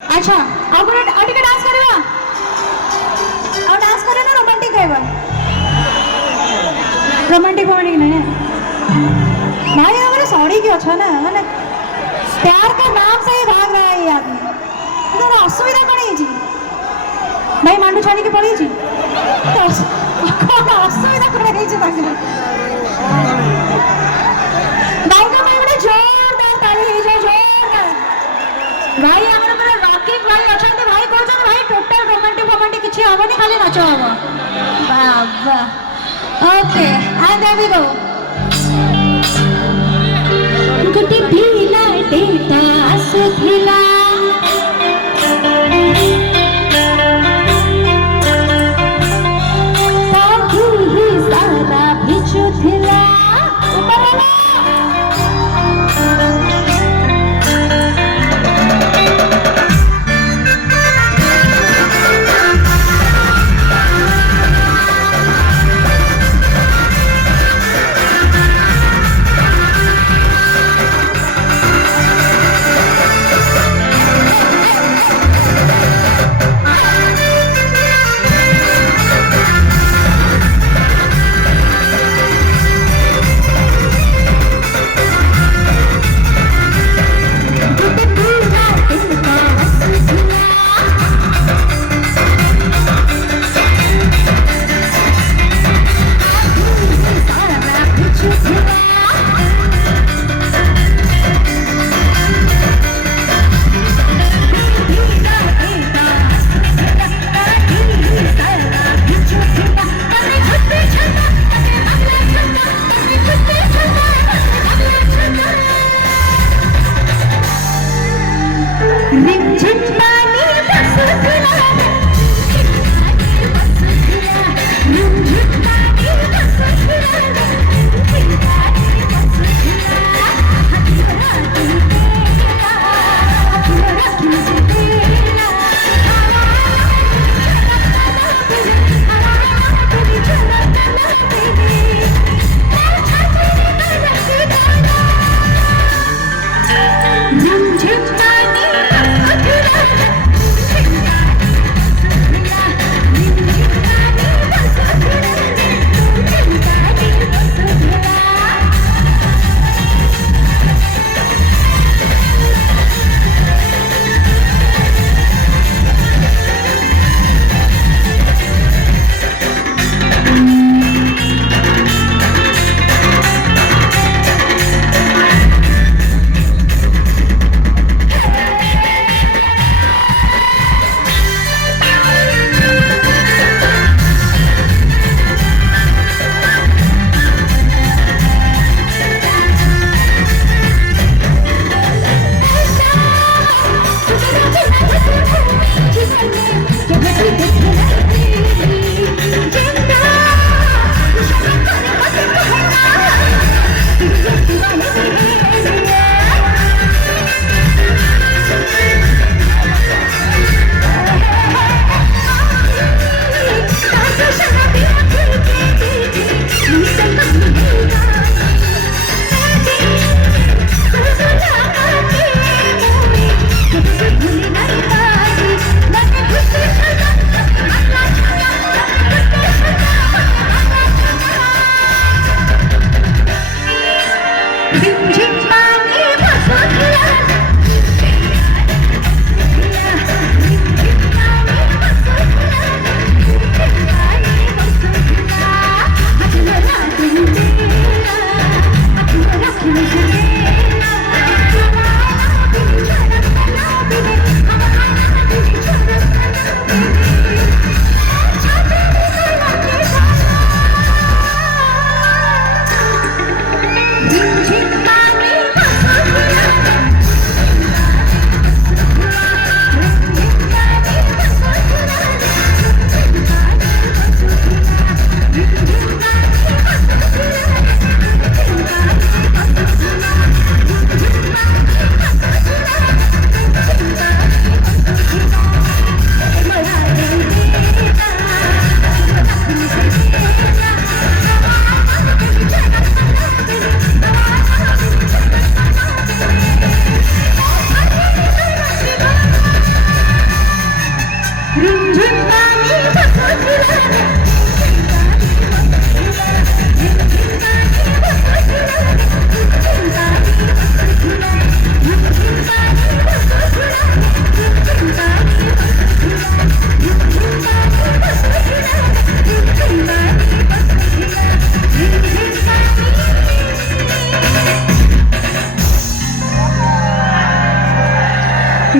अच्छा अटिके डांस करबा और डांस करे ना रोमांटिक है रोमांटिक नहीं भाई हमारे सॉरी क्यों अच्छा ना मैंने प्यार का नाम से ही भाग रहा है ये आदमी इधर असुविधा कौन है जी भाई मांडू छाड़ी के पड़ी जी कौन असुविधा कौन है जी ताकि भाई का मैं बड़े जोरदार ताली लीजिए जोरदार भाई हमारे मेरे रॉकिंग भाई अच्छा थे भाई कौन सा भाई टोटल रोमांटिक किसी हवा नहीं खाली नाचो हवा बाबा okay and there we go गुटी पीला डेटा असथिला साथी ही सारा बिचु थिला ऊपर वाला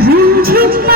रिमझिम